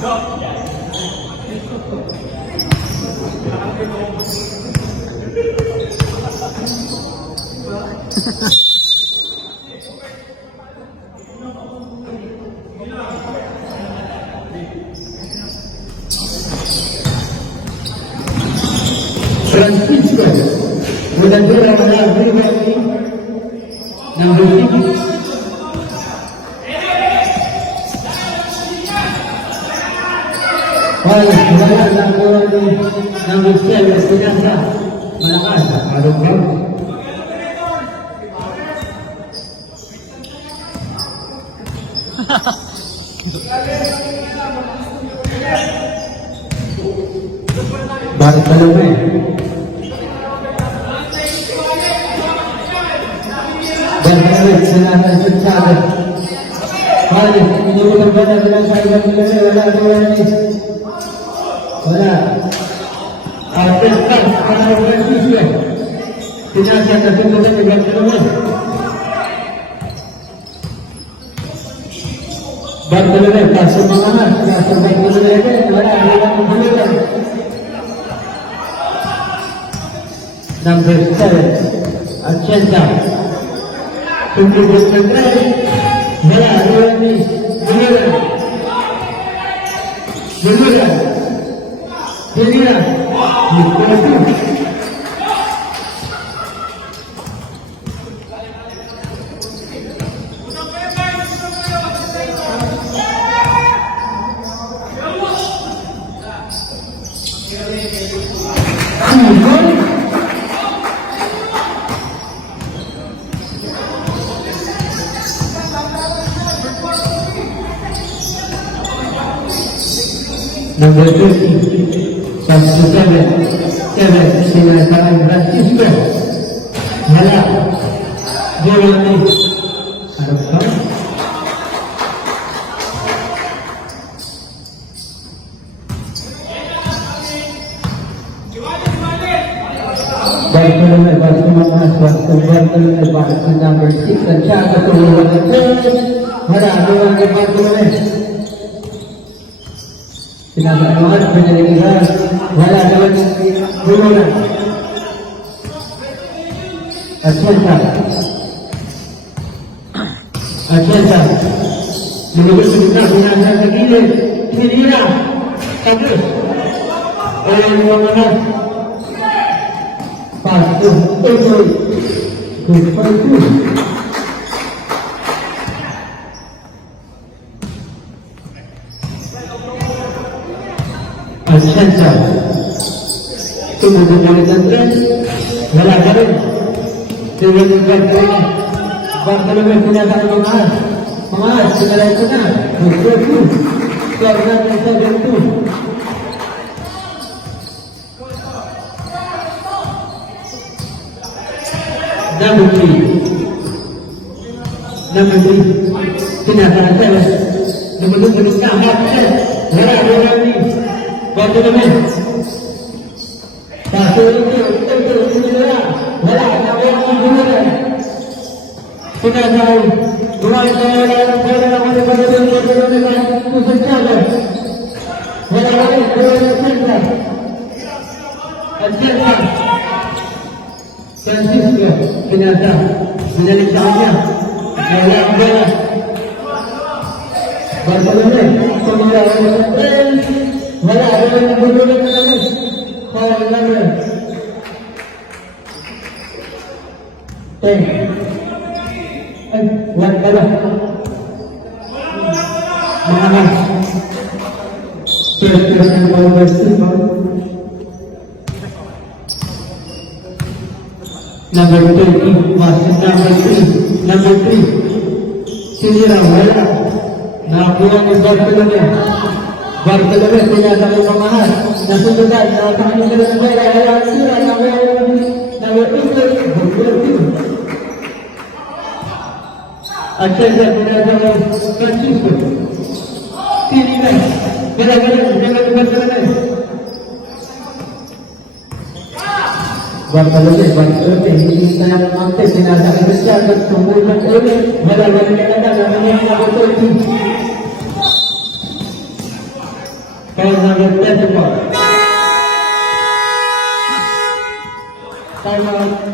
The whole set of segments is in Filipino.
Francisco, mudah-mudahan berani number 6. Number 7 Sinasa malakas Arugam. Barcelona Sinasa Sinasa Balik menunggu berbeda dengan saya wala artiskan pada organisasi Sinasa tertutup di Barcelona. Barcelona pasal semangat pasal Barcelona itu wala yang mengumpulkan number 7 Acenta untuk berkembang wala ini Mira, number 20. Kevin silakan Francisco hala bola ni harapkan Barcelona number 6 dan Thiago Silva hala bola ni Barcelona Sinasalamat penyelidikan wala dapat gulunan Acenta menurut sebentar binasa ke gilid Sinira Kadus oleh Muhammad Pastor Tutul Kumpulku Acenta kemudian dari Tentren wala garin dengan Barcelona punya mengalah segala itu kan betul karena kita itu number 3 tindakan saya menunjukkan hak wala garin Barcelona Pasal itu wala nawang gulunan kita tahu dua orang yang Barcelona Acenta Francisco Sinasa menjadi calonnya bola Barcelona semula wala orang gulunan Wan kalah Mahaman Terus-terusan baru bersifat Number 20 masih number 3 Sinira wala nakuha ni Barcelona tidak sampai pemahat nasusudan na kami sila ng pera wala sila number 2 Acenta tidak sampai Francisco Sinira Barcelona ini saya memakai jenazah besar dan sempurna ini Barcelona namanya betul Foul number 34. Time out.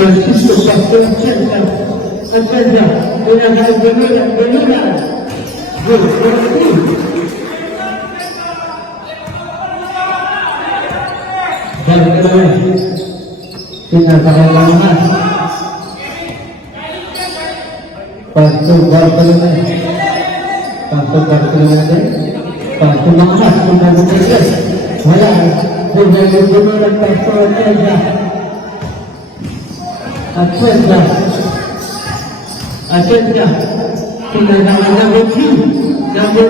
Francisco Pastor Chenza. Chenza. Pinagay Benula. Good. Balik ke bawah. Pinagay Lamas. Pastor Bartolome. Pastor Bartolome. Pastor Lamas. Pinagay. Wala. Pinagay Benula. Pastor Chenza. Acenda, tindakan number 3, satu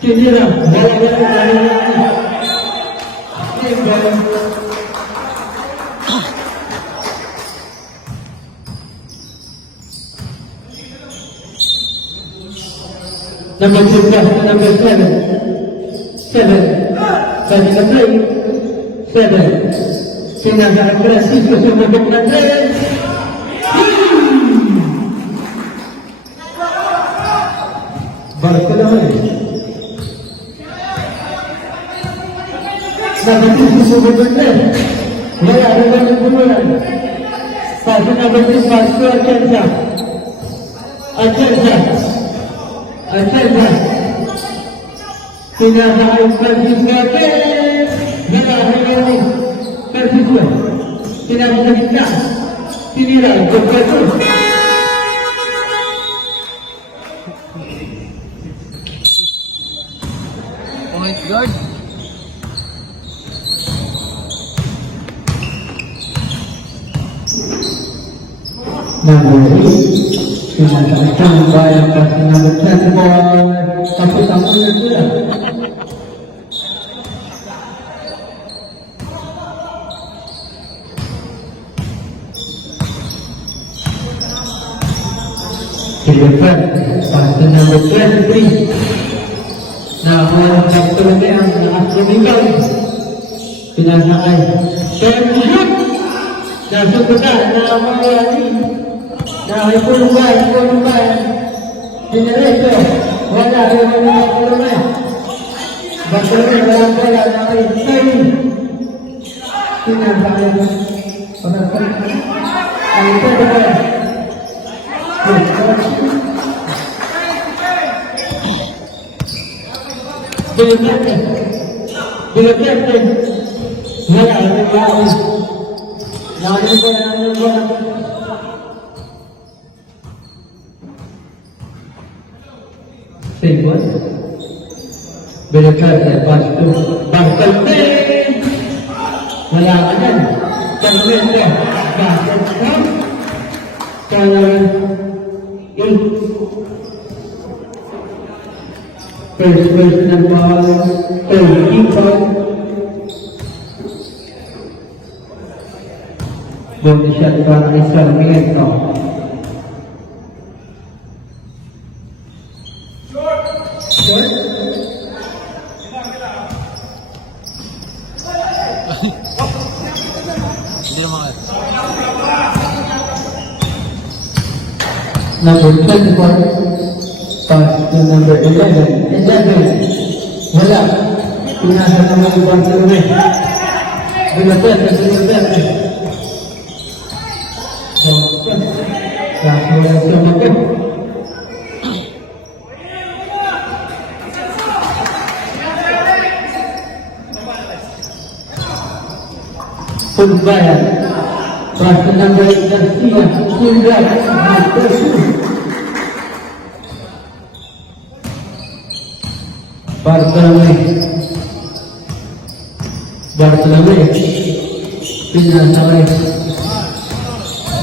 Cedera, number 12, number 7. Bagi kembali 7 tindakan agresif bersama dengan Barcelona Nabi bersama dengan Maya ada kemudian satu Nabi Pastor Chenza tindakan agresif Francisco, tidak bisa kita, tidak betul. Point guard. Namburi, tindakan bayar pasti number 10 ball, tapi tamunya tidak. Depan pada number 23. Nama Bartolome yang meninggal binasaan terwujud dan sebentar nama ini nama kurban generator wala Bartolome dalam bola nama ini binasaan penonton Bila captain, wala ada lawan. Singkot. Bila captain, pastu Bartolome. Wala ada. Bartolome. First person ball, keeper. Body shot para Isal Mileto. Short. Hindi naman. Number 24. Pass to number 11. Wala. Pinasa naman yung Bartolome. Binatay. Wala sa mga. Pagbayan. Pass to number 11. Bartolome pindah sampai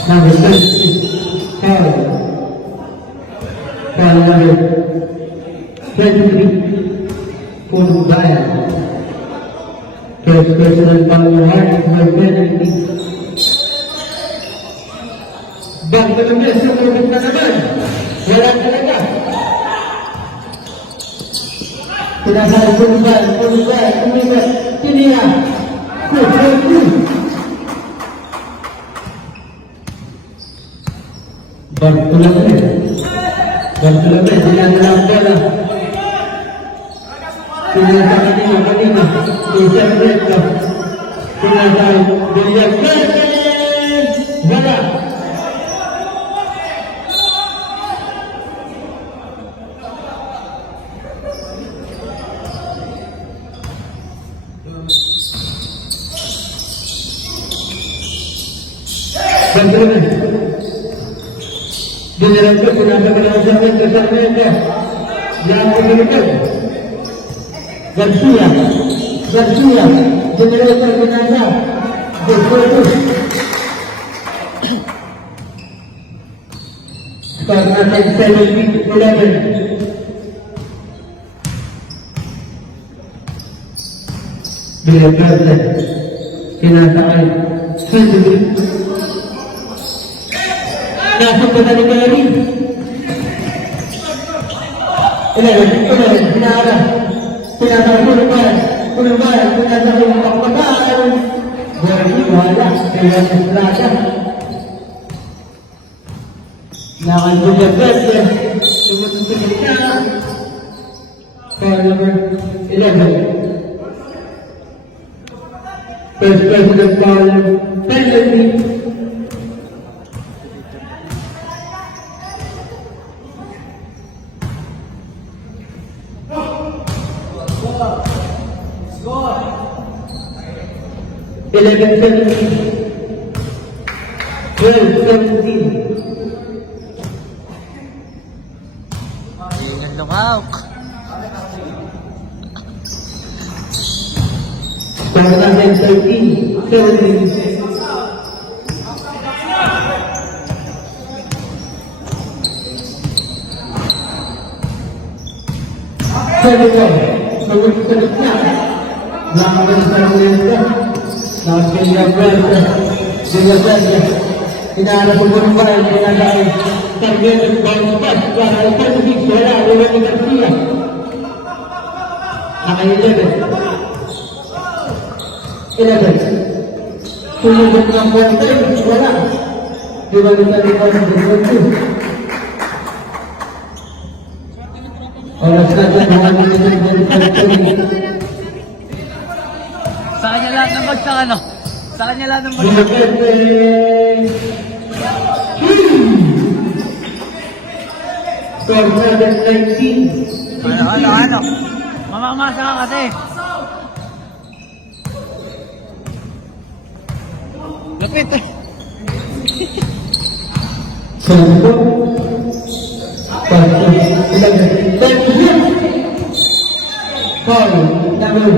number 20 Hal number 23 Purubaya first person Panguhan number 23 Bartolome sebelum naman wala talaga tinasal Purubaya Tinia Bartolome. Bartolome, dinadala ang bola. Pinatay kanina. Isang reto. Pinatay. Villagrán. Wala. Bartolome. Dinarapkan pinatay kanina. Yang penting Garcia, generator jenazah, berfokus. Karena saya lebih belajar. Bila belajar, jenazah sendiri. Nasib petani lagi. Ini, benar. Tinatawag kulungan, tinatawag yung pagpapaan. Dari wala, kaya nagplasa. Nakandulagad yan. Tumututuloy ka. Call number 11. First President Paul, penalty. Eleven 17, 12-17. Ingat lumawak. Score natin 13-17. Sunod na. Nakakabal sa mga Hinahanap ko ng bahay, pinagain. Target ng bounce pass. Para sa 6, wala. Wala ni Garcia. Naka-11. 11. Sunod ng bounce, wala. Diba nung nalipad ng 2. Oras na dyan, nakakita ng Sa kanya lahat ng mag sa ano? Sa kanya lahat ng mag Score 7-19. Ano? Mamamasa ka kasi. Lapit eh. Sampo. Paso. Foul. Number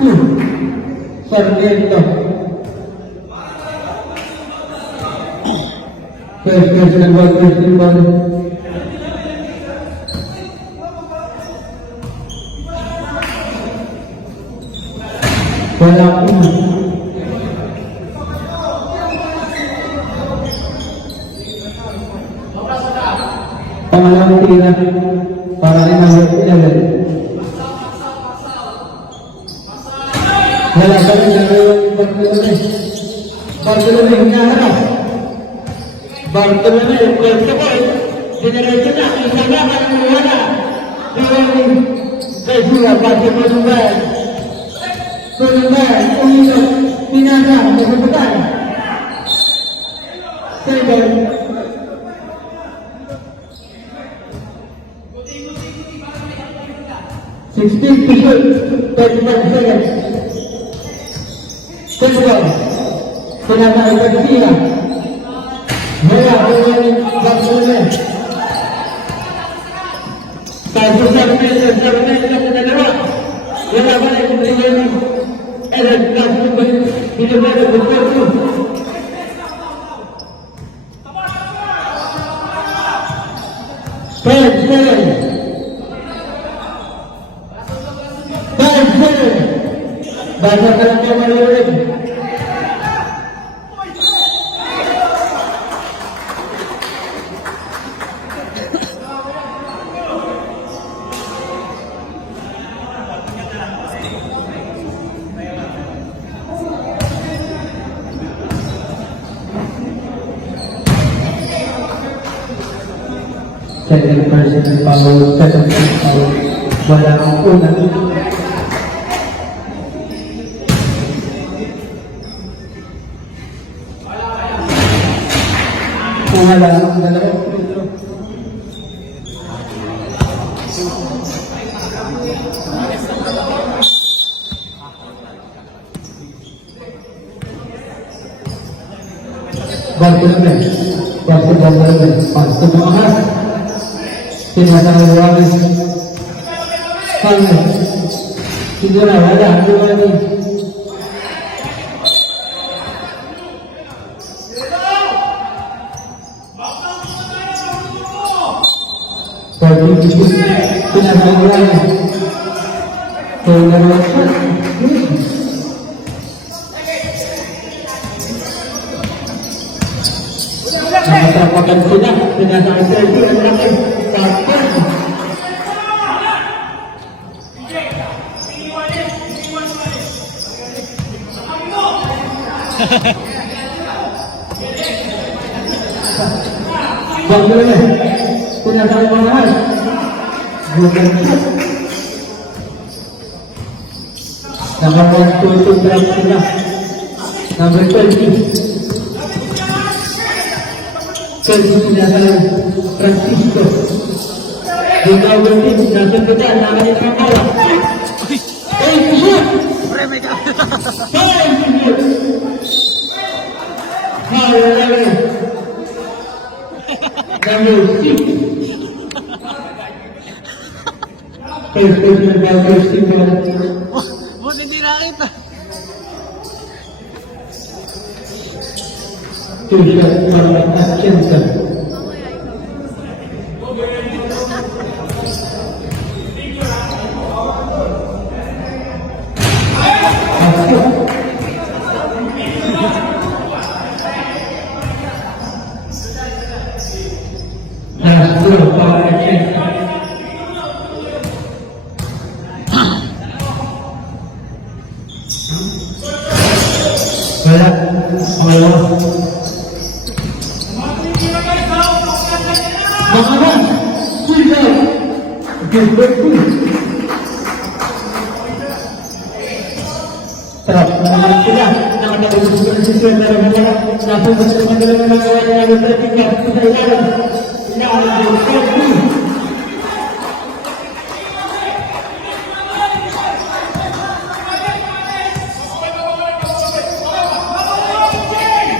2. Sarmiento. First person ball, first ball. Wala po. Pangalawang tira para kay number 11. Wala pa rin yung Bartolome. Bartolome hinaharap. Bartolome, first of all, generation na, isa na, wala. Pero, Garcia, Bartolome, Tulungan, uminom, pinasa, masabutan. Seven. Sixteen people, 31 seconds. Seven. Pinasa, Garcia. Wala, Bartolome. Kaso sa pinasa na dalawa. Wala ba na yung Eres langsung benar-benar betul. Baik. Bahasa kerja maluin. Second personal foul, second foul. Wala ang unang. Wala ang dalawang free throw. Barcelona, pasti banget. Tinatawag namin. Kami. Siguro wala. Ano lagi? Tinatawag namin. Nakatapakan sila, tinatawag sila, ang laki, tapos. Bagaimana? Tinatawag mga mahal. Bukan kita. Number 1, 2, 2, 3 sila. Number 20. Kesulitan Francisco. Juga berarti nasib kita namanya kalah. Remega. Bos hindi nakita. Tidak mendapatkan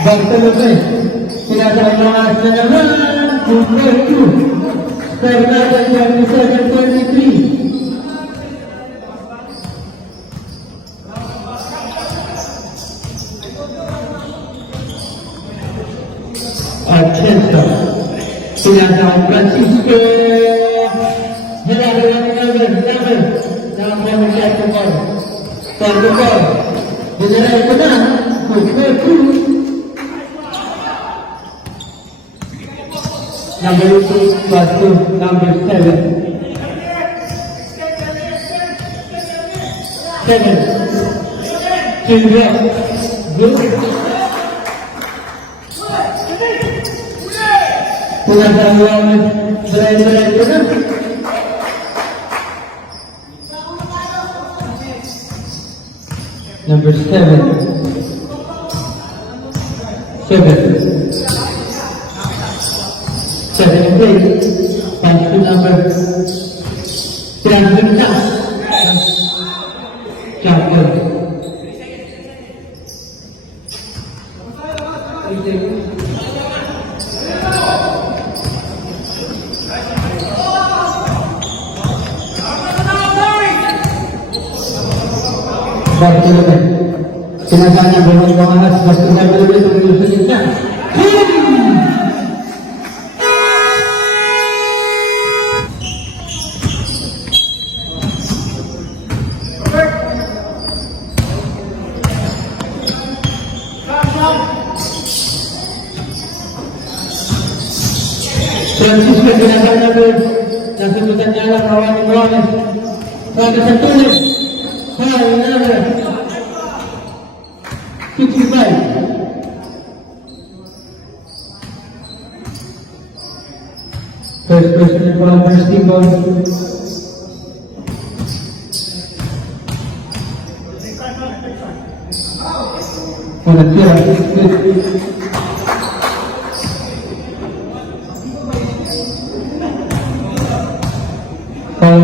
Barcelona, tinatawag na naman, number 2, Fernando Janisa, 23. Arteta, tinatawag Francisco, ginagawa siya Portugal, dinala ko na, number 2. Number 2 plus 2, number 7. 7. Silvia. Good. Tinatawag driver ko na. Number 7. 7. 7 plate, pass to number 3 Chapter. Barcelona. Sinasabi ng mga Barcelona tuloy sa Francisco ginagawa nasubukan niya lang kawan ni Juanes. Sabi sa tulis. Foul number 65. First person ball, bursting ball.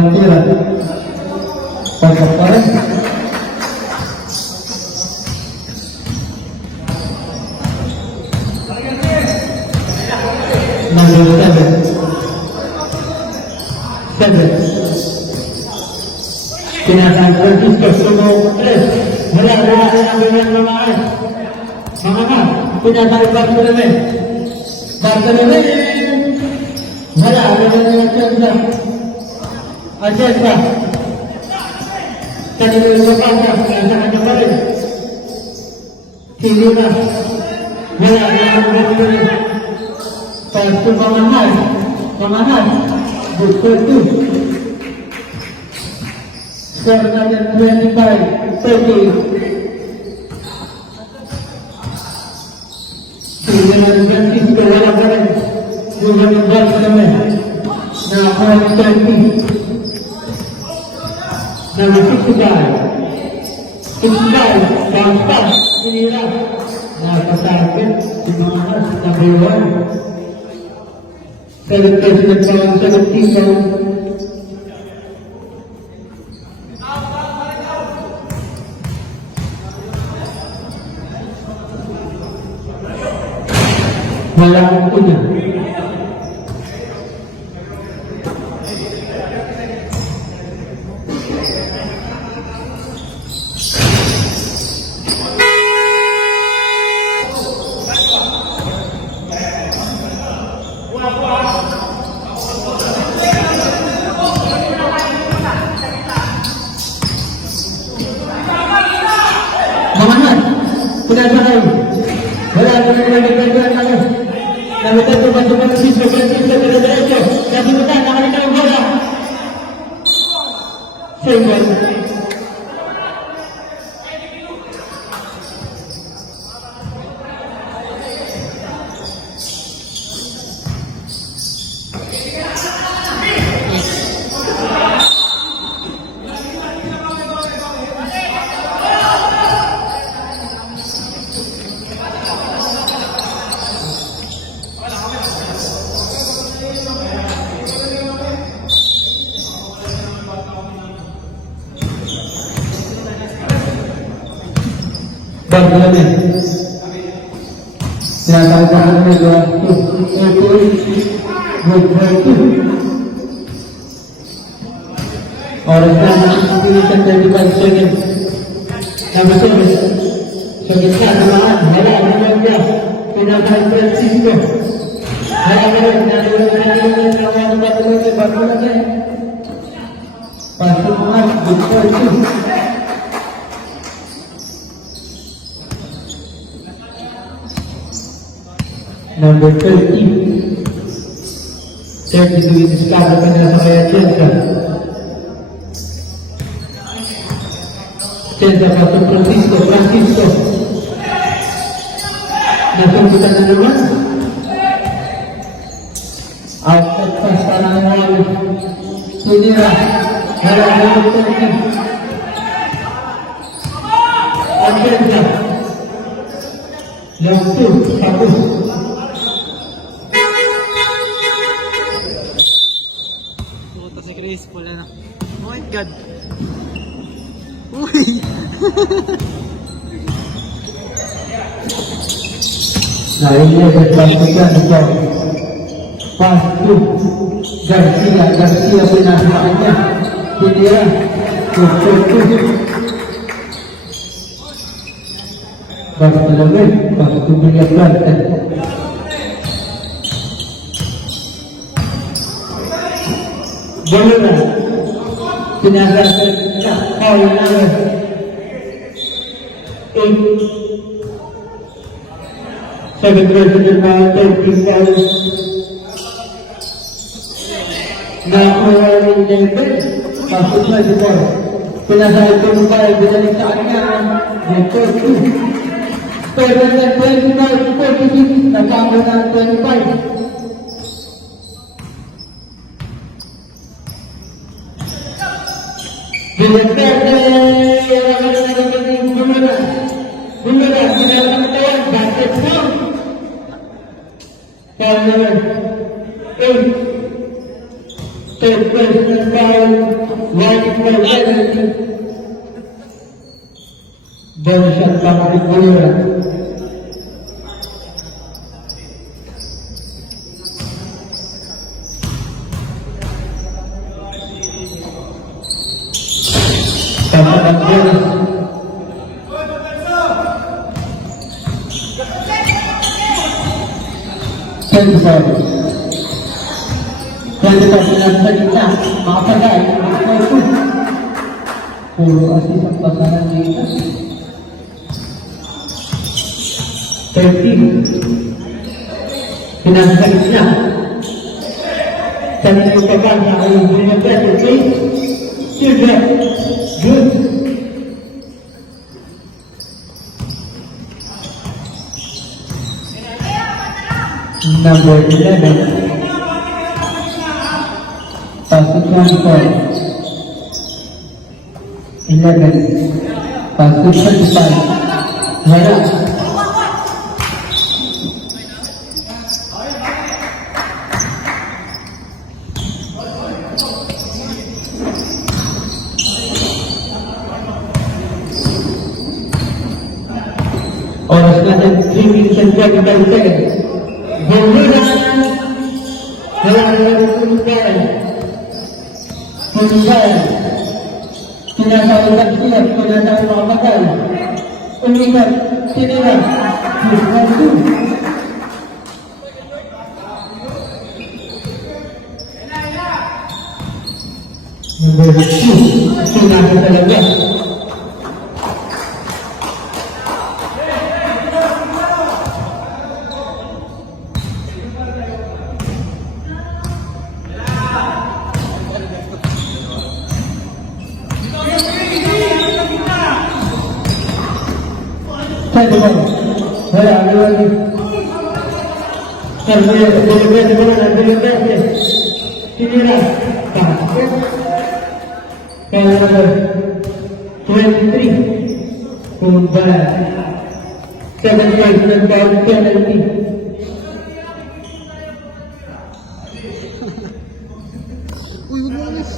Tira. Pasok. Number 7. Tinatang Francisco Sumo 3. Wala ang bilang babae. Mga tinatang Bartolome. Wala ang Atienza. Kanina yung mapasa, nasa pa rin. Sino na? Wala ang Bartolome. Pasto pamahal. Gusto 2. Score natin 25-30. Sige na rin Francisco, wala pa rin. Yung mga boss naman. Nakakuha ng 30. Number 65. 65. Bounce pass. Sinira. Nakasarapit. Sinumakas. Number 1. 7 president pound, 17 pound. Wala akong una. Mamanat, pinasakay. Wala na nagpagpagpagpag tayo. Namitan ko ba sa Francisco, diretso. Nasimutan, nakalita ng bola. Same one. Bartolome. Tinatawag na doon. 2. Oras na nakikita 35 seconds. Number 7. Sa gitna, namaan. Wala ang Namambia. Pinatawag Francisco. Wala ka rin. Nalilong na Bartolome. Pasok mga. Good for 2. Number 30. 32 diskarte pa nila sa kaya Atienza. Atienza pasok Francisco. Nasungutan na naman. Outside pass para ng Sunira. Wala number 30. Atienza. Long 2. Tapos. Si Chris pula na. Oh my God. Uy. Naiya ke pastikan ito. Pass 2. Garcia pinasakanya. Pinira. Gusto 2. Bartolome. Pass 2 bigyan. Boleh pinasakyan na all number 8. 7 president na 35. Nakuha rin David. Pasok na si Paul. Pinasakyan ko ba binalik sa kanya ng 2. Pero na 25, 46, nagkakaroon ng 25. Foul number 8. Third personal foul. One for penalty. Ball shot from the Bulura. Kapatak bonus. Third service. Third personal sa gitna. Makapagay. Puro assist ang pasaran dito. 13. Pinasagit na. Sa nito pa ba na ay binagay. Okay? Children. Good. Number 11. Pasok 1 point. 11. Pasok 35. Wala. Oras natin 3 minutes and 25 seconds. Bulura. Wala na lang Punibay. Punibay. Tinatawag siya, tinatawag mga patay. Umikat, tinira. Number 2, tinatawag talaga. Wala, ano lagi? Tinira. Pasok. Kaya number 23. Punibay. 7 points na foul penalty. Uy, huwag mo alis.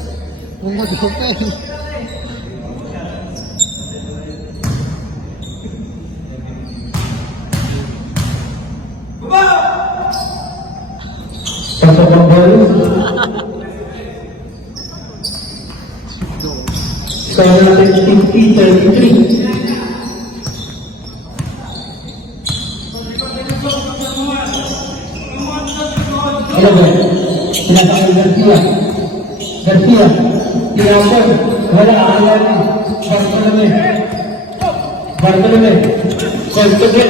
Huwag mo dukay. Pasok ang ball. Score natin 50-33. Ano ba? Tinatawag Garcia. Garcia. Tinapon. Wala. Alani. Bartolome. Bartolome. Constable.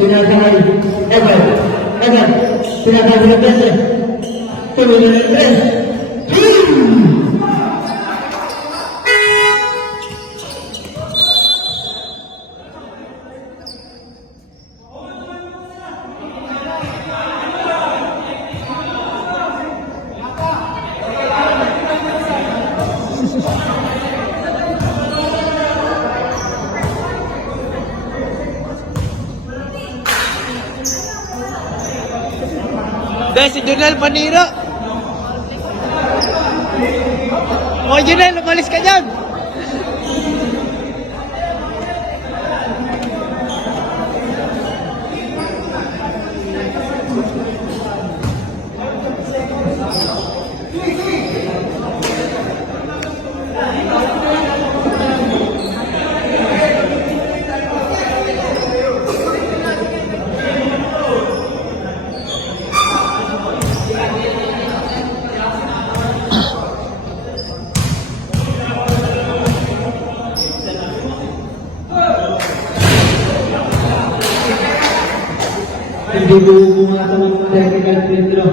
Tinatawag. Ever. Ever. Tinatawag na Pese. Tuloy na ng 3. Guys, si Junel Paniro. O Junel, umalis ka dyan. Hindi ko mga tamang technical free throw.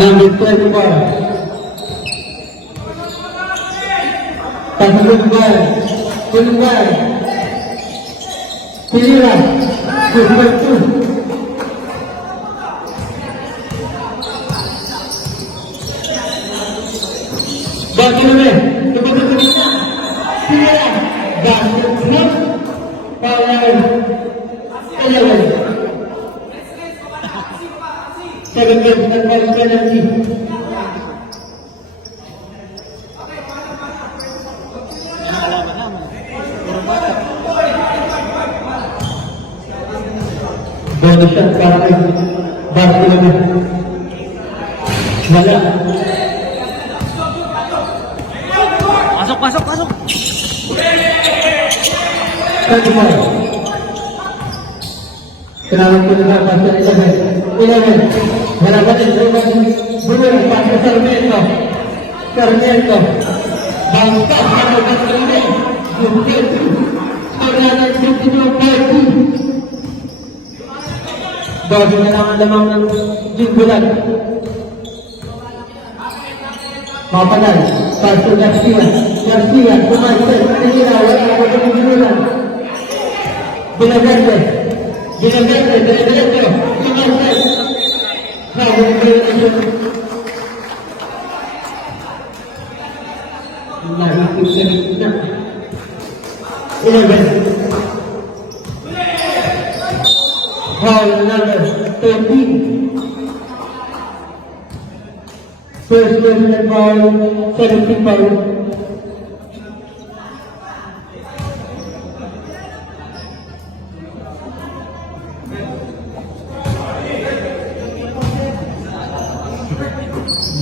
Number 24. Punibay. Punibay. Pilihan. Sesuatu. Bagi oleh kepada kita. Pilihan. Dan terus. Pilihan. Pilihan. Saya dengan balik lagi. Bonus shot para kay Barcelona. Wala. Pasok, pasok, pasok. Kenapa kita tak pasal ini? Wala pa din bulan pasal Sarmiento. Sarmiento. Bangsa sa Barcelona. Sarmiento. Sarmiento. Bago na lang ang lamang ng Jimbulan. Mapagal, Pastor Garcia. Garcia, Kumaisel, Pilihan, wala ako ng Jimbulan. Binagante, Diretso, Kumaisel. Bago ng Pilihan. Nahitip sa gitna. 11. Foul number 13. First personal foul, 17 foul.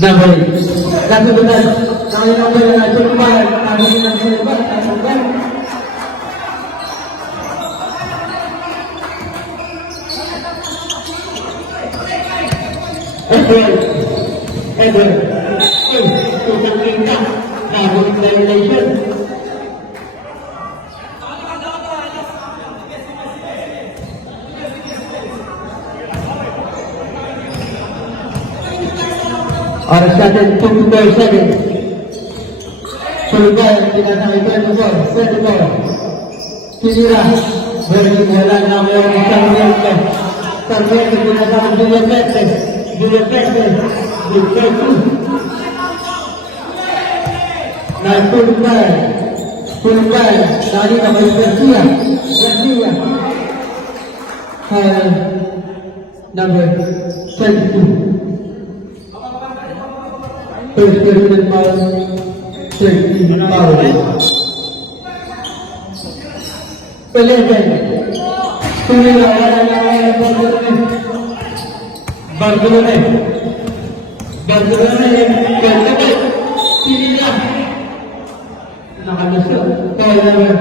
Number 8. Nasundan, ang number na sulubay, ang ng sulubay, ang sulubay. Edward, tutang kita, habang violation. Oras natin, 2:47. Sulubay, tinatangay 24. Sinira, wala na mayroon ng Sarmiento. Sarmiento, tinatangay Julian Pérez. Sulubay, tadi nama Garcia. Number 22. First person foul, 13 foul. Pelegan. Barcelona. Pilihan. Nakalusot. Foul number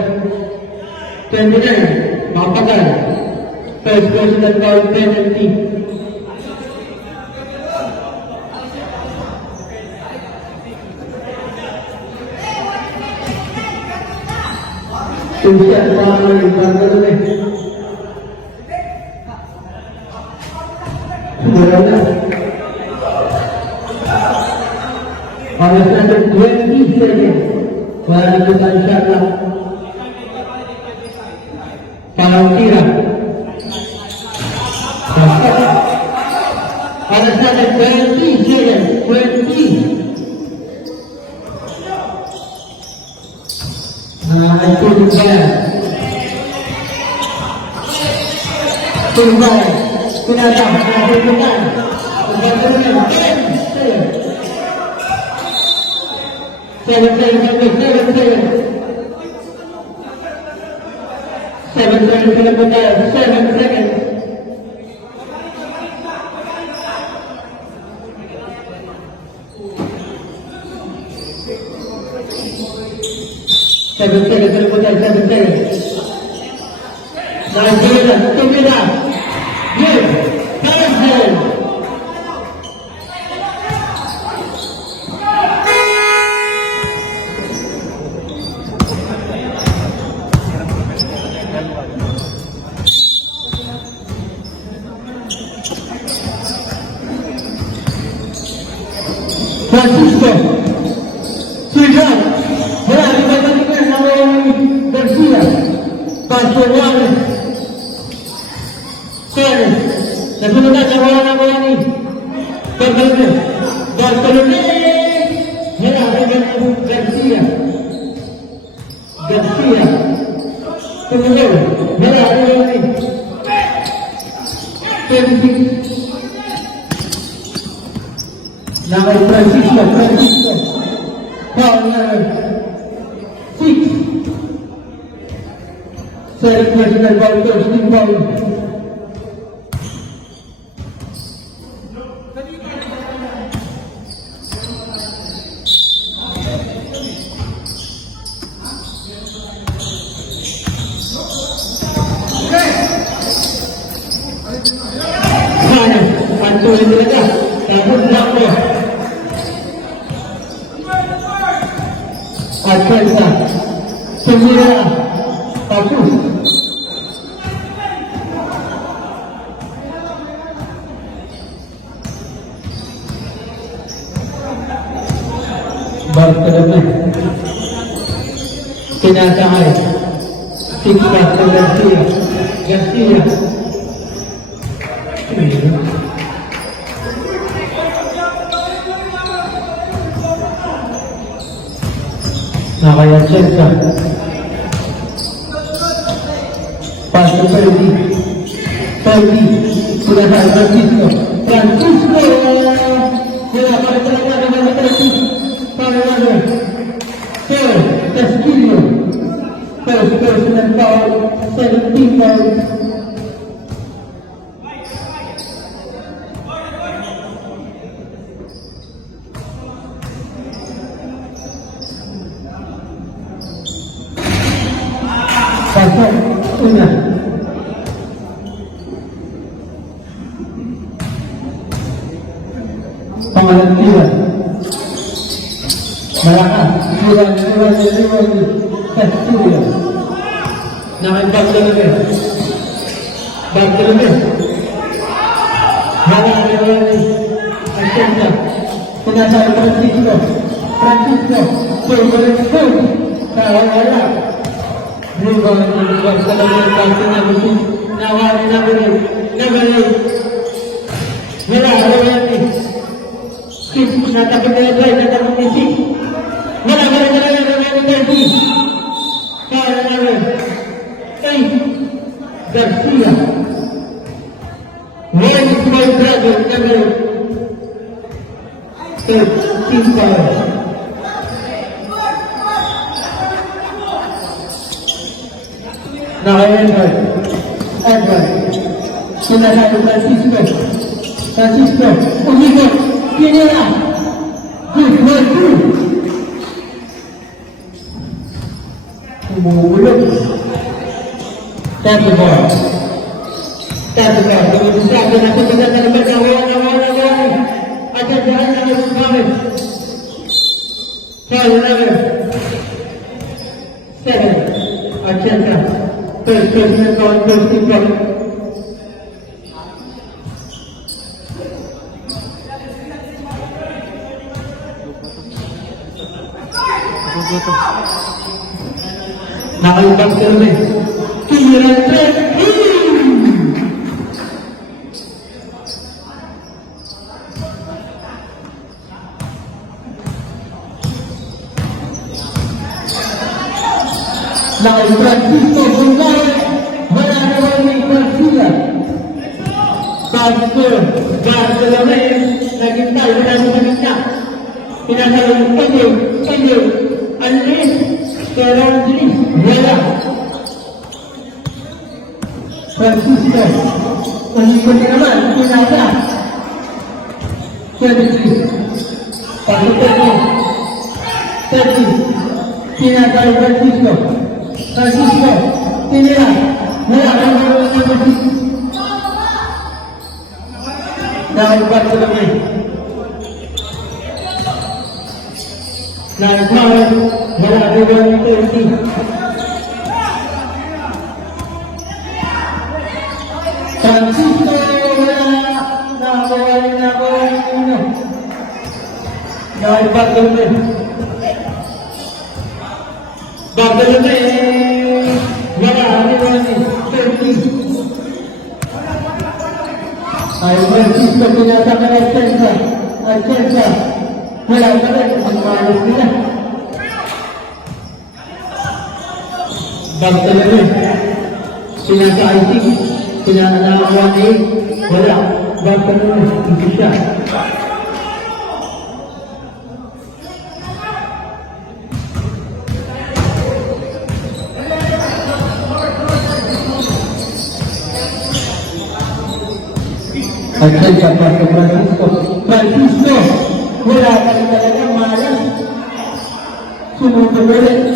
29. Mapagal. First personal foul, penalty. Usia para Barcelona. Barcelona. Oras natin 20 seconds. Wala na ito ang shot lang. Palangkira. Oras natin 20 seconds. 20. Sulubay. Pinatang. Pinatang. Barcelona. 7 seconds. Tumira. Good. Carlsen. Francisco. Sujan. Wala, dibalik-balik nama Garcia. Pastor Juan. Susunod na sa wala na wala ni Bartolome. Bartolome! Wala, Garcia. Garcia. Tumunod. Wala, wala ni 26. Now Francisco. Foul number 6. Third personal foul, first team foul. Antuan talaga. Tapos lang mo. At Kelsa. Semira. Tapos. Bartolome. Tinatahay. 6 pass to Garcia. Garcia. Nakaya Chelsea. Pass to Ferdi. Sudah sa Francisco. Wala pa rin talaga naman ni Francisco. Para Castillo. First personal foul. 17 foul. Pasok, una. Pangalan Malakas, Iwan, Castillo. Bartolome. Bartolome. Agenda. Pinasal Francisco. Favorite food. Wala. Rebound dari Barcelona Barcelona musim nawari nabali wala ni skip natakot na si wala ni para naman Garcia where is my brother number 13 Now Edward. Sinasado Francisco. Umigot. Pinila. Good. Umulog. Tap the ball. Sabi na kung na wala. At dyan na yung comment. Foul number 7. Agenda. First personal foul, first team foul. Nakalipas ka naman. Kiliran trend. Now Francisco Gonzalez, wala naman ni Garcia. Pastor Bartolome, naging tayo na sa gitna. Pinasalang Elio, Andres, Teranglis, wala. Francisco, unikot naman, pinasa. 23, pasok 30, pinasa Francisco. Pinila, wala kang gawin na Francisco. Dahil Bartolome. Nagmahal, wala kang gawin na Francisco. Francisco, wala na gawin. Dahil Bartolome. Bartolome, wala ni 30. Ay Francisco pinasama ng Chensa. At Chensa, wala pa rin ang malas nila. Bartolome, pinasa-IC, pinanakawan A, wala. Bartolome, hindi siya. At Chensa pa sa Francisco. Francisco, wala pa rin talaga malas. Sumunod ulit.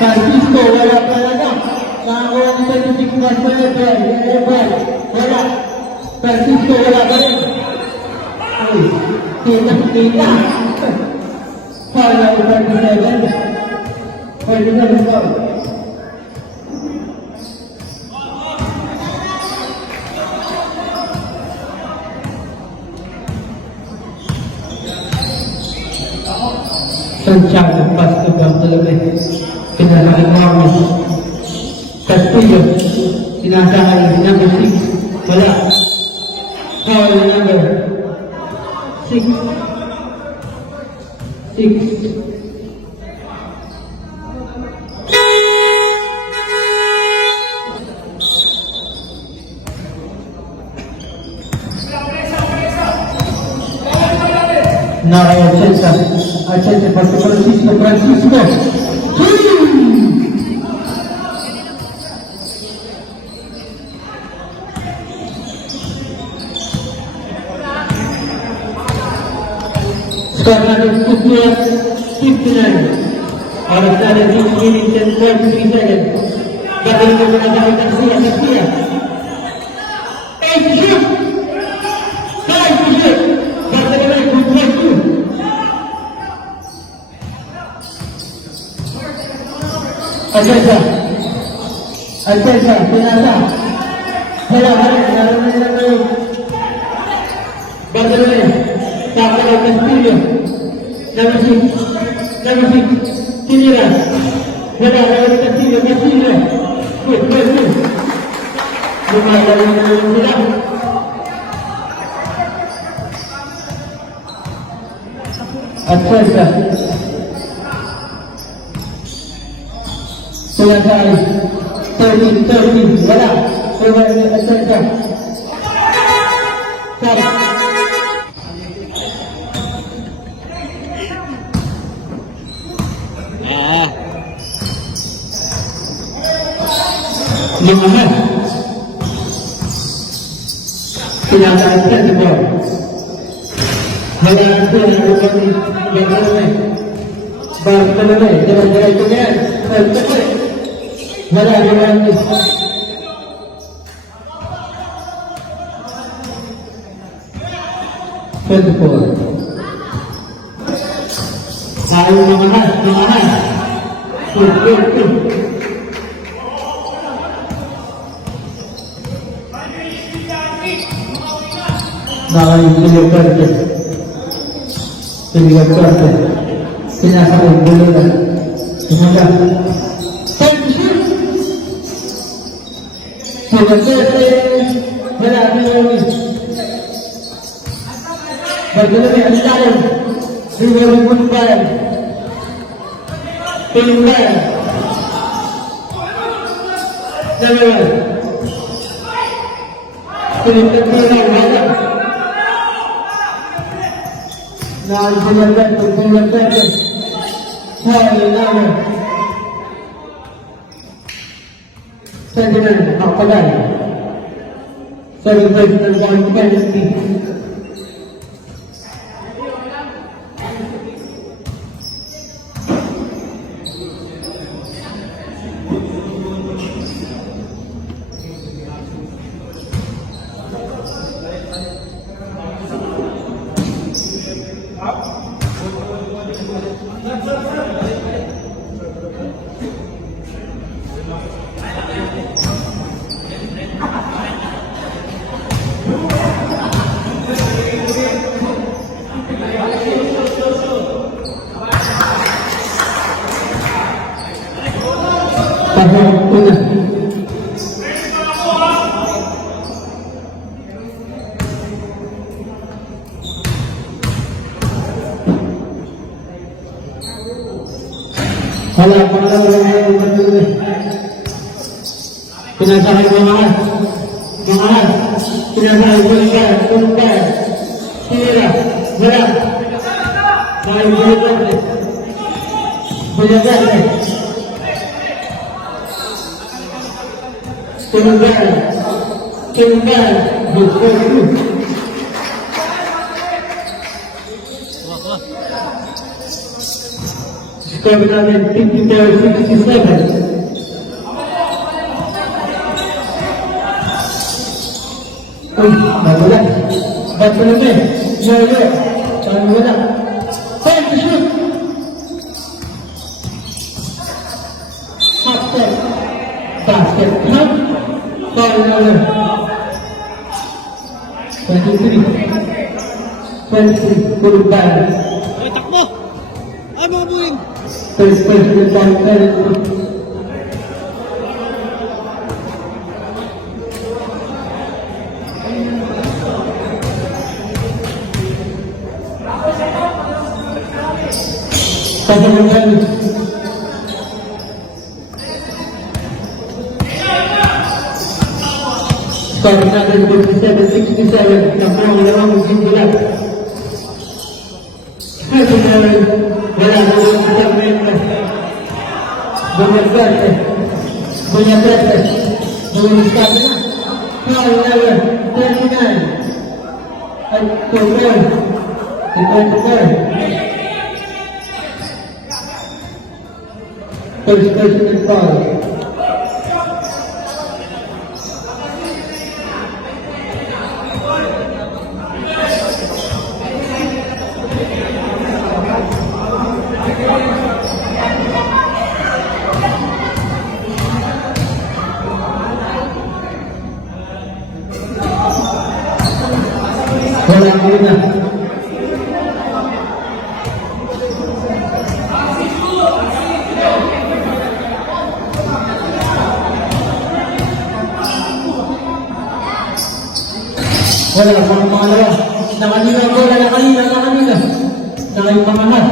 Francisco, wala talaga. Nakakuha ni 26 months na Ebal. Wala. Francisco, wala pa rin. Ay, kita. Foul na 37. 37 foul. Santiago, pass to Bartolome. Pinalaki Marcos. Castillo, sinasakay, number 6. Wala. Foul number 6. 6. Now Chensa para Francisco. Score number 59. Out of 17 minutes and 43 seconds. Galing mo na sa Garcia. 8 shoot! 5 to shoot! Bartolome, good play too. Chensa, pinasa. Wala pa rin, naroon na lang ngayon. Bartolome, tapos ng Castillo. Number 6. Tinira. Wala, naroon Castillo. Good. Lumagaling na lang sila. At Chensa. Sinasay, 13, wala. Over at Chensa. Sorry. Limahan. Sinasay, 34. Wala ang Bartolome, diretso na yan. Wala naman ito. Ayaw nangahan. Nakayong sinasakay, bulutan. Umaga. Wala naman. Bartolome, ang tayo. Rewarding mo ba yan? Piling ba yan? Dalawa. Pinipit mo lang, wala. Nakasinagdan, pagpulagdan. Sorry, naman. Sentinel, Akpalan. 7 personal point penalty. Wala, pangalawa yung patuloy. Pinasakay mga mahal. Pinasakay tulungan. Tira, wala. May bulagarte. Tulungan. Score namin 54-67. Uy, nawala. Ba't mo namin? Nawala. Saan wala? Time to shoot! After basket count, foul number 23, Kurban. Takbo! Ay, mga buwing! First person down, Score natin 57-67 na pangalawa singular. Wala na yung segmento. Bunyagarte. Bunyagarte na. Foul number 39. At Kurban. 24. First person is foul. Wala ko na. Wala pang pangalawa. Nakanina ang bola, nakanina. Nakayong pangahal.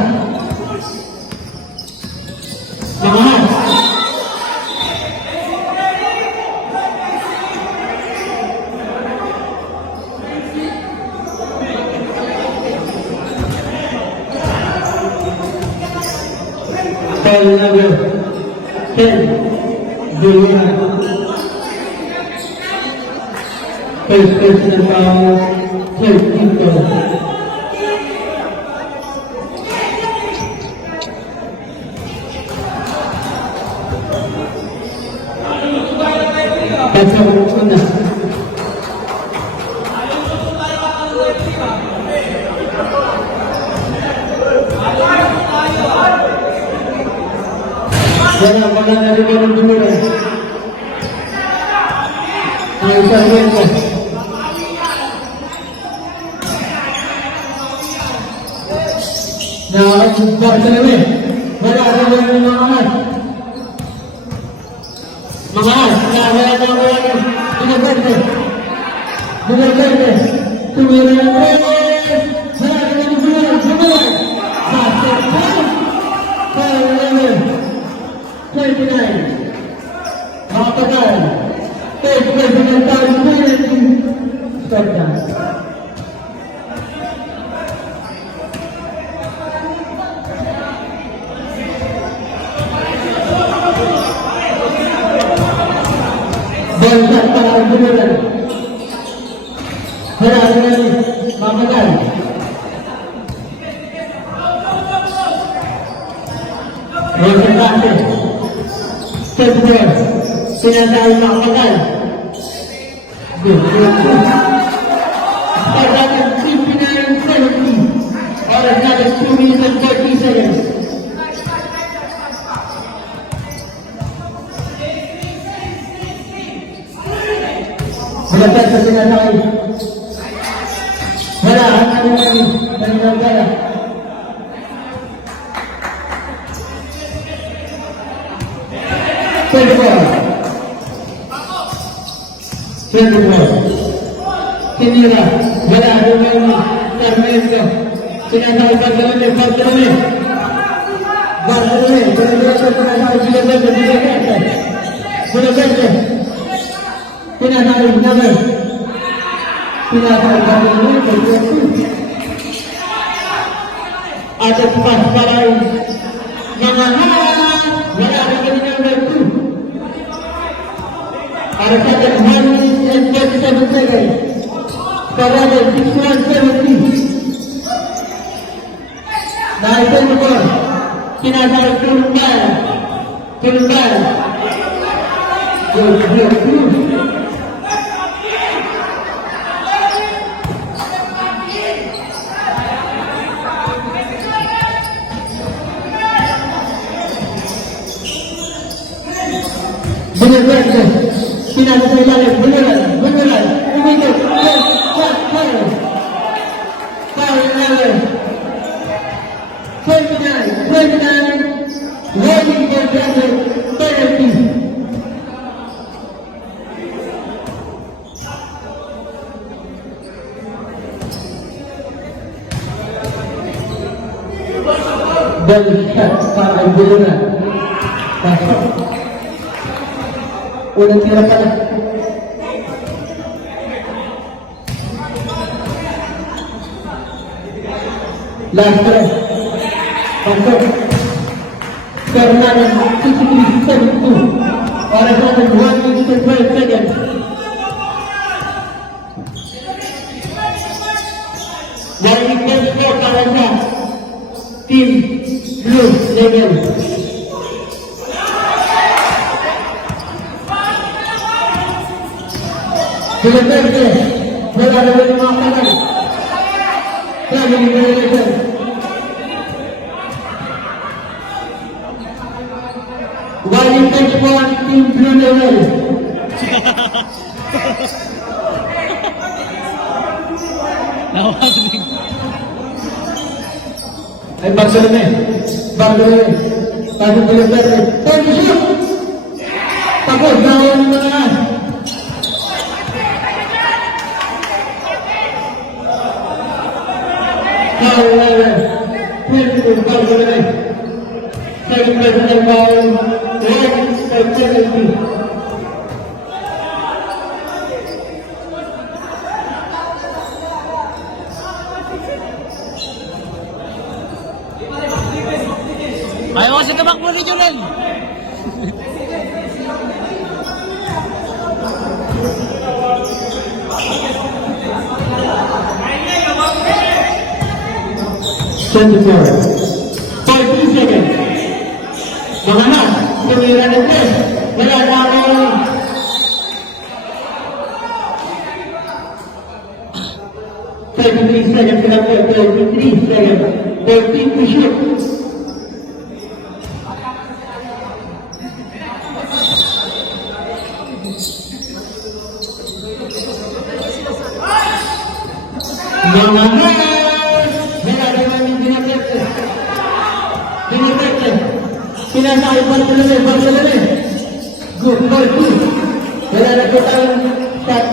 Foul number 10, Julia. First personal foul, 13 goals. Pasok una. Wala na rin ang dumura. Ang isang wento. Nakakasubak sa namin. Wala na rin ang mga mahal. Binagarte. Tumira ng tres. Wala na rin dumura. Basket count. Foul number 29. Makapagal. Third president foul penalty. Stop down. Ball shot para ang Buluran. Wala na rin. Makapagal. Rosa Pate. Step there. Sinadaan Makapagal. Good. Start natin 59-70. Oras natin 2 minutes and 30 seconds. Malapit sa sinadaan. Wala. Ang nangyari. Tinira, wala naman Carmelo. Sinasakay pagdalami. Barcelona, benar-benar penasai Gila Verde. Penasai Namer. Penasai Barcelona, ada pas parai. Wala lagi number 2. Ada kata Mani and 37 seconds. Parade 61-70. Naikkan rekor. Kinasai Turunban. Benar-benar Kinasai balik. Beneran. Umikut. Ferdinand, waiting for penalty. Dan shot para Barcelona. Pasok. Unang tira pala. Last try. Pasok. Fernando 63-72. Para sa 1 minute and 12 seconds. Dari Pesco para sa Team Blue Level. Gila Verde. Wala na rin mga kanal. Family Generation. Wali Pesco ang Team Blue Level. Nakawagin. Ay Barcelona. Pasok Gila Verde. Shoot! Tapos gawin mo na. Barcelona. Second president ball. Penalty. Ayaw kasi tumakbo ni Junel. Twenty-four. 14 seconds. Mga na, tumira ng test. Wala na akong 33 seconds. 33 seconds. 14 to shoot. Mga na, Kinasai Barcelona. Good for 2. Wala na po tayong shot.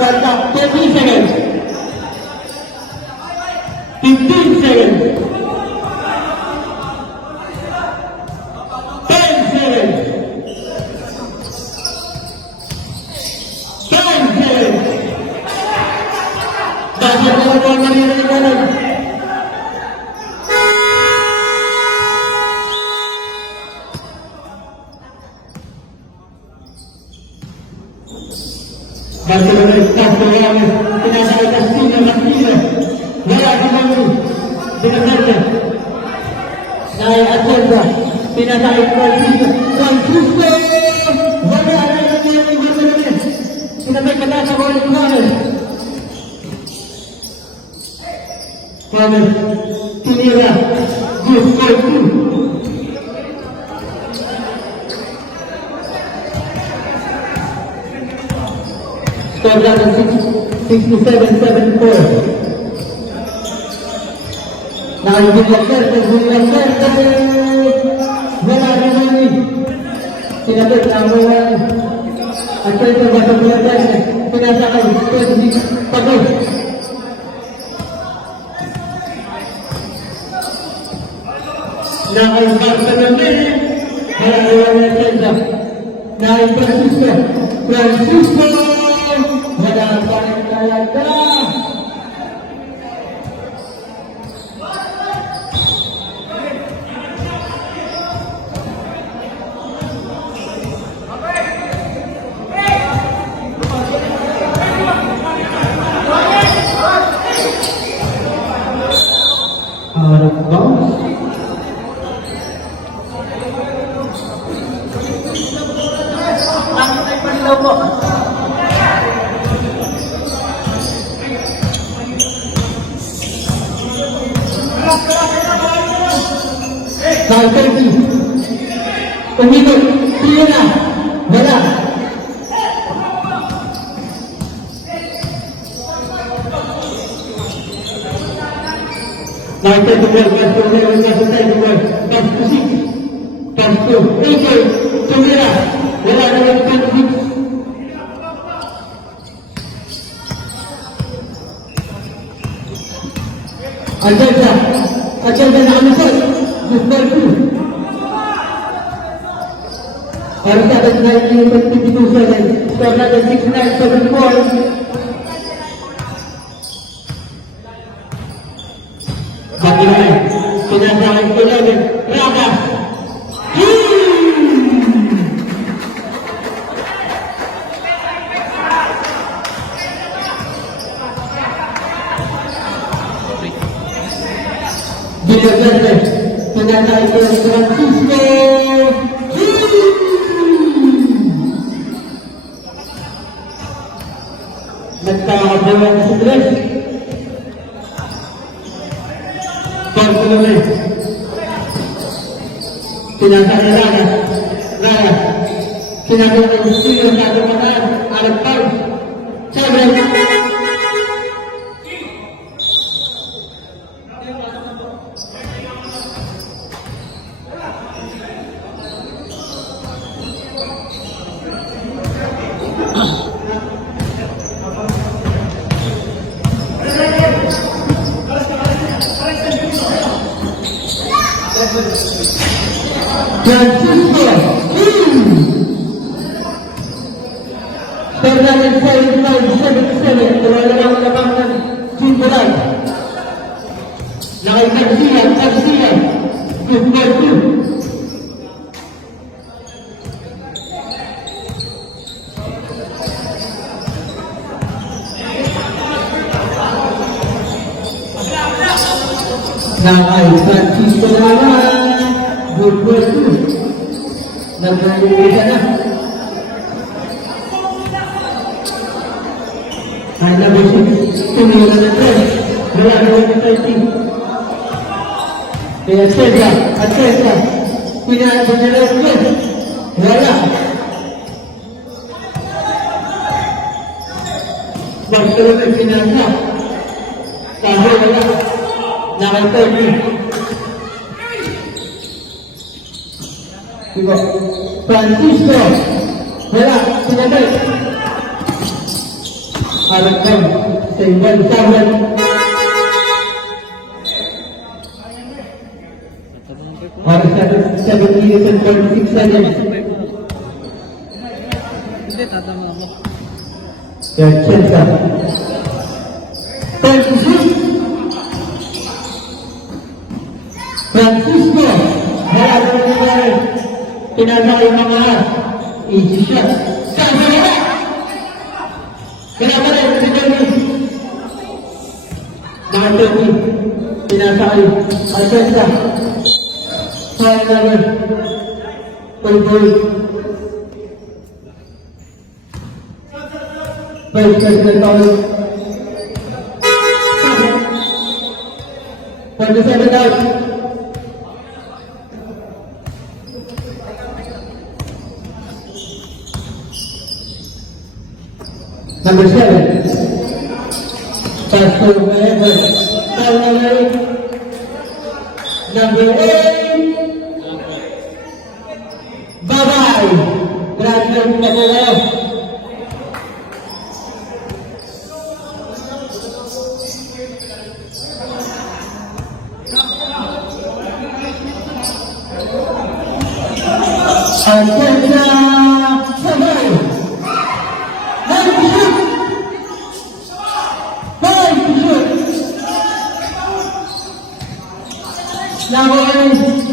20 seconds. 15 seconds. 10 seconds. 10 seconds. Dapat mo po maririnig. Barcelona está jugando, Kinasai Castillo, wala si Manu, Dinamerte, Naya Atenza, Kinasai Castillo, Francisco, wala na yung Barcelona, Kinasai Katasa ko ulit Juanes, tinira, good for 2. Score down 67-74. Nakalimutan wala naman ni sinabit ang mga at ito ba sa bulan pinasakay pagod. kay Bartolome. Halawa na siya. Na kay Francisco. Francisco! Wala pa rin talaga. Out of bounds. Bakit ay panilaw mo? Saltati. Umikot. Sino na? Wala. Saltati ball. Pasto na yung nasa side ball. Pasto 6. Pasto 8. Tumira. Wala na yung pasto 6. Agenda na kami sir. Number 2. Para sa atin na yung 22-7. Score natin 6-9-7-4. Bakilay. Pinasakit ko namin. Ragas. Dinaganda. Pinasakit ko ng Francisco. Nagkakabawan si Bless. Bartolome. Pinasakit ni Ragas. Ragas. Pinasakit ng Stilo sa ating mataan. Arab Park. 7. Francisco. Fernandez 5-5-7-7. Wala lang ang labang ng Simbolay. Nakay Garcia. 2-4-2. Nakay Francisco naman. Good boy too. Nag-uwisa na. Ay nabusik. Tumira na ito. Wala na yung 30. Kaya Cesar. Pinaan na lang ito. Wala. Bartolome pinasa. Sabi wala. Nakay 30. Diba? Francisco. Wala. Sinabay. Aragkan. Sehingga disabat. Harus 7 minutes and 46 seconds. Hindi, tatama mo. Dan Cesar. 36. Francisco. Wala na nangyari. Pinasa yung mga easy shot. Sabi na! Pinasa rin, pinasa. Nakatumi. Pinasa kayo. Alcenta. Sayang naman. Pulpul. Vice President Paul. 47 out. Number 7. Pastor Mayer. Number 8. Bye-bye. Graduate na po kayo. Nakuha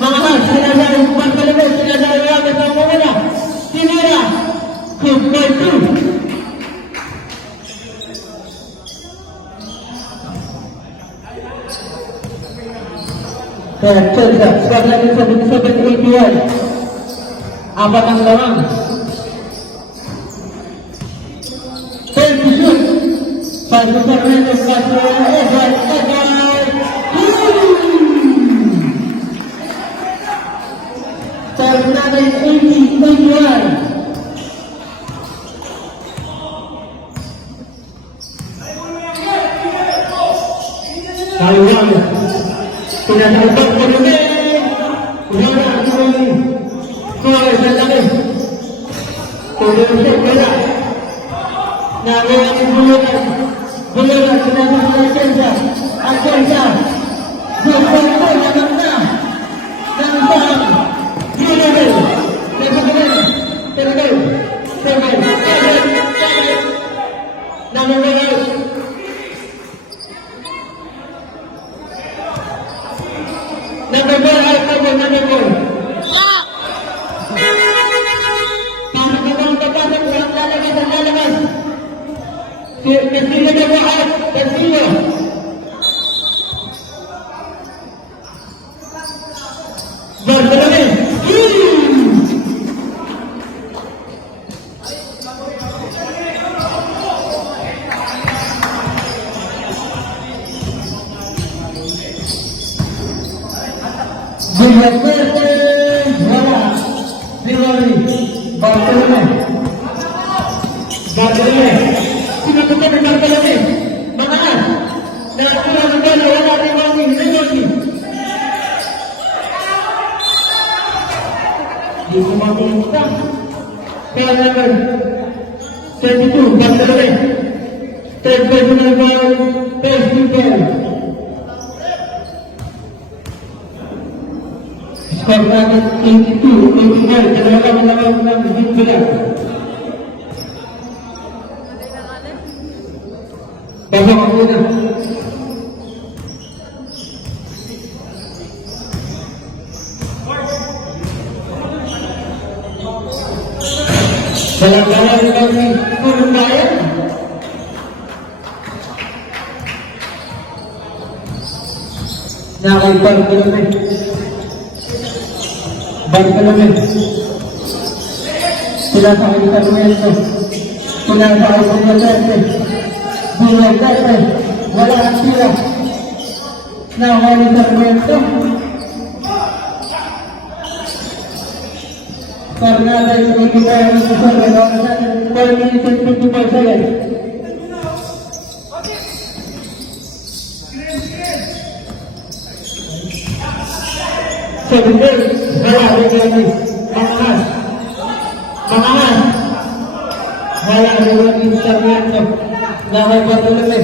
mga sinasari Bartolome, sinasari Ramos ang muna. Sinira, good by two. Kaya Chelsea, squad natin sa 781. Apat ang lawang. 10 to shoot. 5 to Fernandez, 5 to Edward. Fernandez, 80-81. Taiwan. Pinatawag ko nyo wala ako kaya sa laki tuloy siya wala nawala yung bulugan pinatawag na Chelsea at Chelsea gupang ko naman na ng bang Unibel Teragay namumulay number 4 ay number 4. Para ka bang kapatid walang lalabas ang lalabas. Castillo na ba out? Castillo. Bartolome. Gilberto wala Dilori Bartolome sinapunta ng Bartolome makaan nakakula ng gala wala Dilori di kumakulita kaya naman 32 Bartolome third personal foul first to goal. Skor natin 82-89, dalawa lang ng bilang. Pasok ang muna. Dalang-dalang kami kurang bayan. Nakaipan ko naman. Bartolome sila sa Sarmiento sila sa Sarmiento Bulagdate wala ang sila nakuha ni Sarmiento Fernandez 85 sa Sarmiento 4 minutes and 55 seconds. Sebentar, wala lagi Mangas, wala lagi Sarmiento, naway Bartolome,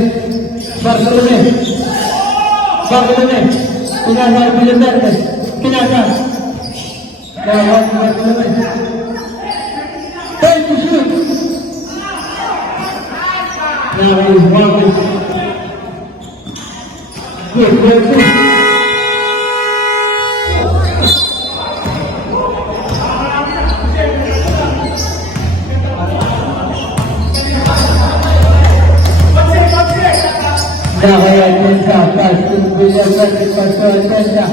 pinasal Biliberte, pinasal, naway Bartolome, 10 to shoot, naway Bartolome, good. Dahaya Chelsea, Pastor William Patrick, Pastor Chelsea.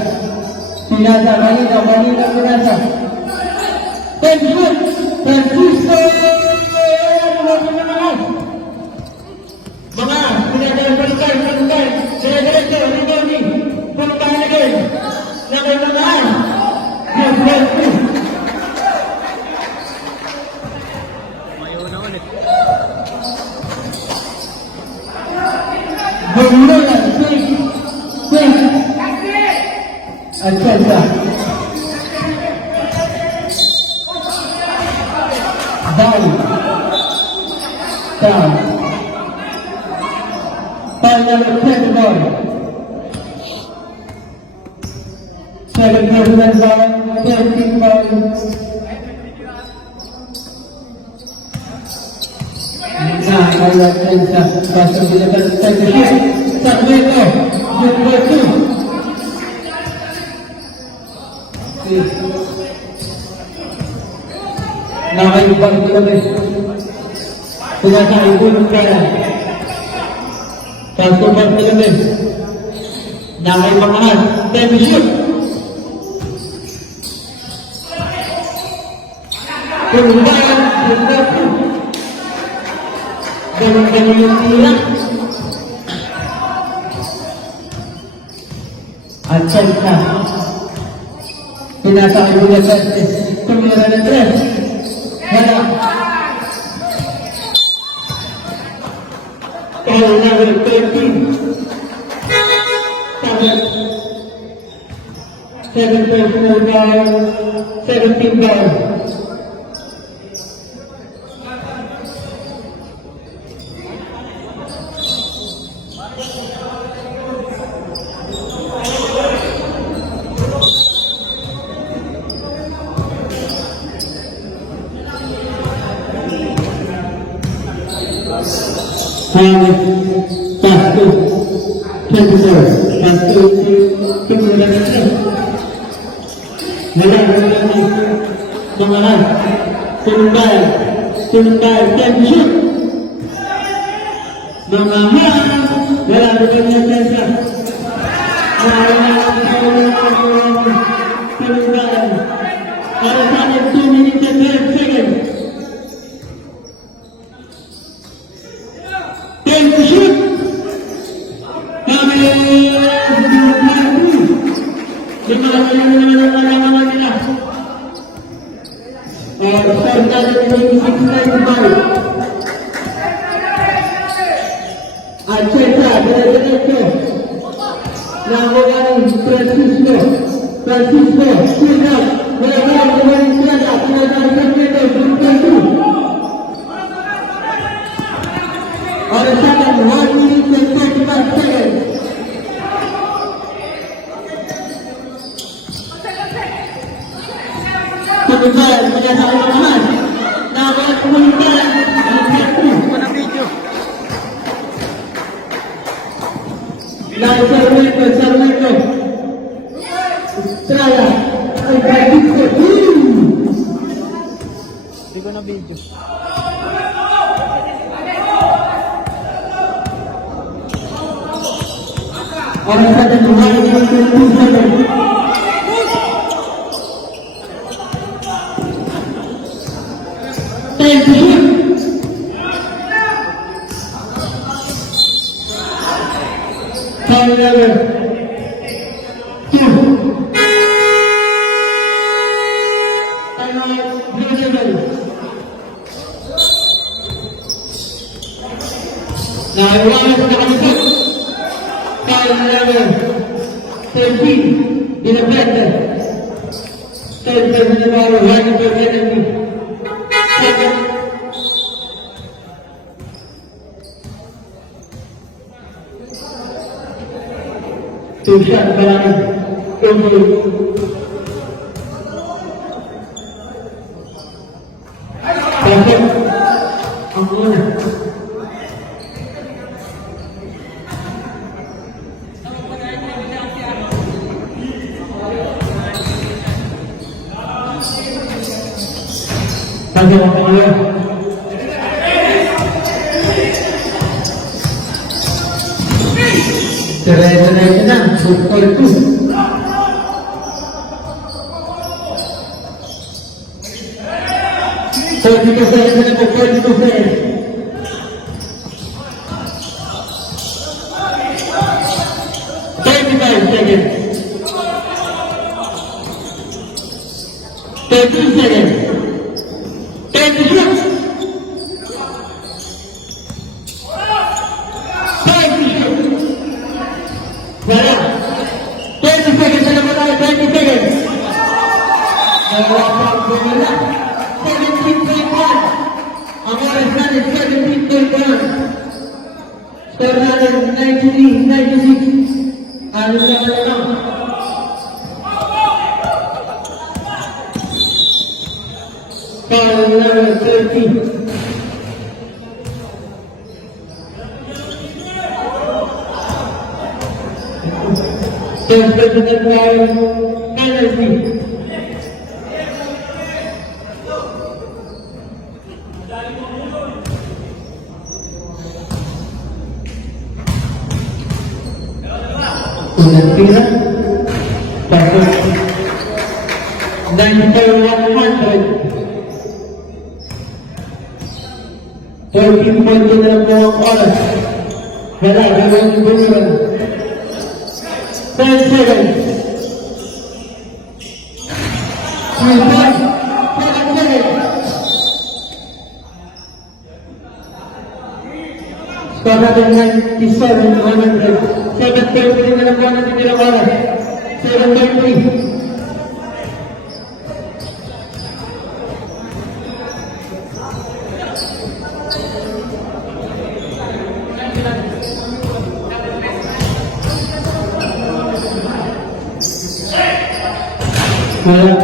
Pinasa kanina pinasa. Tension, Francisco. Mga pinasa balikan, diretso, Rigoni, puntahan lagi. Nakailangan. Yes, yes. Bumulan, swing. At Chelsea. Down. Final 10 ball. 7 personal ball, 13 ball. Kaya Chelsea. Pastor Biliberte, Sarmiento, good for 2. Nakaibang kilabis. Sinasakay po ng pera. Pagtubang kilabis. Nakaibang mahal. Baby shoot. Pumbayan. Ganun-ganun yung tira. At salita. Sinasakay po ng salita. Tumira na tres. Wala. Foul number 13. 7 personal foul, 17 foul. Pass to 24. Pass to Mangalan. Sunday. Ten shoot. Mangahan. Wala na kanya tensa. Sunday. Para sa akin 2 minutes and 12 seconds. Ten shoot. Hindi ko na video. Orang kata Tuhan ini berkumpul saja. Thank you. Foul number 2. Nah, iwanan sa nakalisot. Foul number 13. Binabenda. Third person na ball, running for penalty. Second. Two shot pa lang. Perfect. Ang una. Pagka ang pangalawa. Dire-diretso na. 2-2. Political seconds na po, 42 seconds. Seconds. 13 seconds. 10 shots. 5 shots. Wala. 20 seconds na naman tayo. 20 seconds. Wala pa ang bumala. 17.1. Ang oras natin 17.1. Score natin 93-96. Ano na lang. Foul number 13. First person foul, penalty. Unang tira. Tapos 9/100. 13.2 na lang po ang oras. Wala, gawin yung buwan. 10 seconds. 3 points. 7 seconds. Score natin 97-100. 7:33 na lang po ang natitirang oras. 7:33.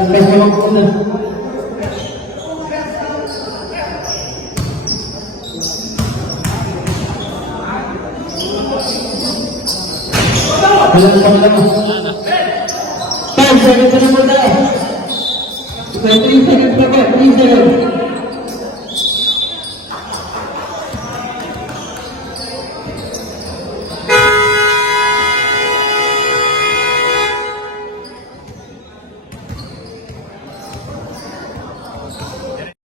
Kasamang una. Walang pangalaman. 5 seconds na muna. 3 seconds pa ba? 3 seconds.